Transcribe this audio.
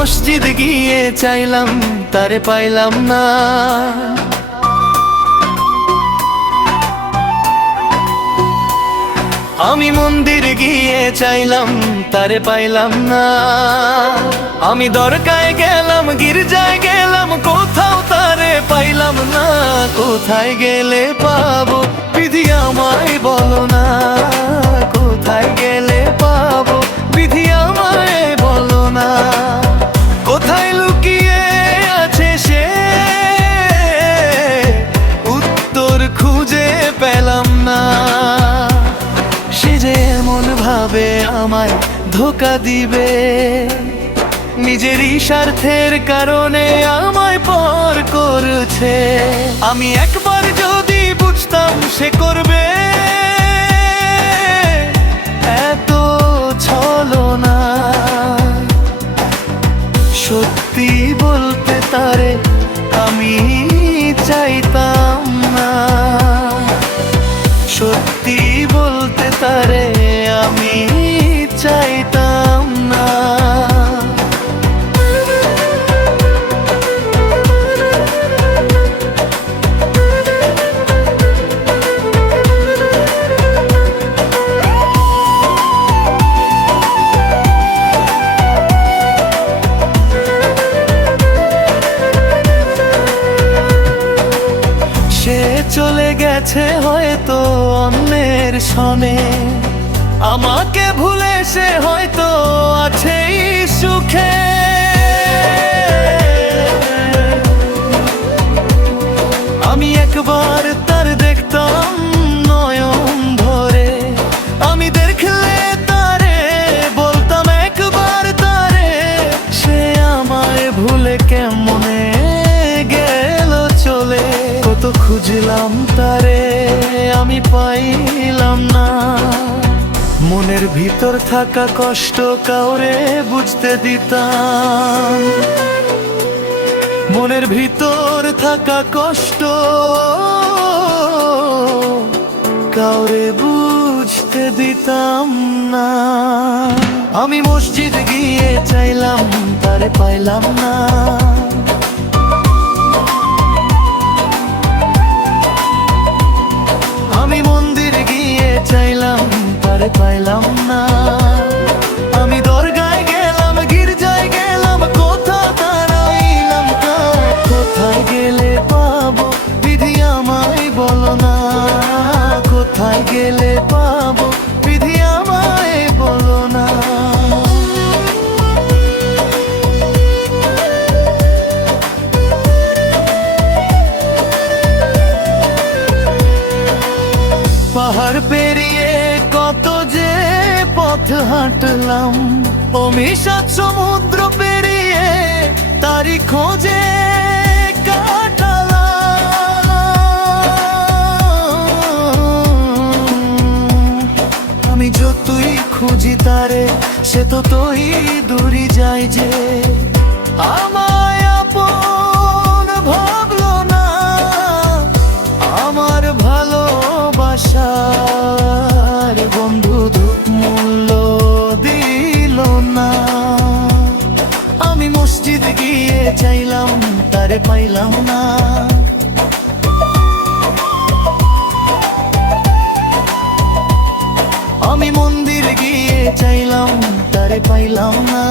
মসজিদ গিয়ে চাইলাম তারে পাইলাম না। আমি মন্দির গিয়ে চাইলাম তারে পাইলাম না। আমি দরগায় গেলাম, গির্জায় গেলাম, কোথাও তারে পাইলাম না। কোথায় গেলে পাবো বিধি আমায় বলো না, কোথায় গেলে পাবো বিধি আমায় বলো না। কোথায় লুকিয়ে আছে সে উত্তর খুঁজে পেলাম না। সে যে এমন ভাবে আমায় ধোঁকা দিবে, নিজেরই স্বার্থের কারণে আমায় পর করছে। আমি একবার যদি বুঝতাম সে করবে এত ছলনা, সত্যি বলতে তারে আমি চাইতাম না। সত্যি বলতে তারে আমি চাইতাম না। চলে গেছে হয়তো অন্যের সনে, আমাকে ভুলে সে হয়তো আছেই সুখে। আমি একবার তার দেখতাম নয়ন ভরে, আমি দেখলে তারে বলতাম একবার তারে। সে আমায় ভুলে কেমনে গেল চলে, কত খুঁজলাম তারে আমি পাইলাম না। মনের ভিতর থাকা কষ্ট কাউরে বুঝতে দিতাম, মনের ভিতর থাকা কষ্ট কাউরে বুঝতে দিতাম না। আমি মসজিদ গিয়ে চাইলাম তারে পাইলাম না। আমি মন্দির গিয়ে চাইলাম তারে পাইলাম না। আমি দরগায় গেলাম, গির্জায় গেলাম, কোথাও দাঁড়াইলাম না। কোথায় গেলে পাবো বিধি আমায় বলো না, কোথায় গেলে পাবো বিধি আমায় বলো না। পাহাড় পেরিয়ে কত যে পথ হাঁটলাম, অমিশাত সমুদ্র পেরিয়ে তারি খোঁজে কাটালাম। আমি যতই খুঁজি তারে সে ততই দূরে যায় যে, আমায় আপন ভাবলো না, আমার ভালোবাসার বন্ধু মূল্য দিল না। আমি মসজিদ গিয়ে চাইলাম তারে পাইলাম না। আমি মন্দির গিয়ে চাইলাম তারে পাইলাম না।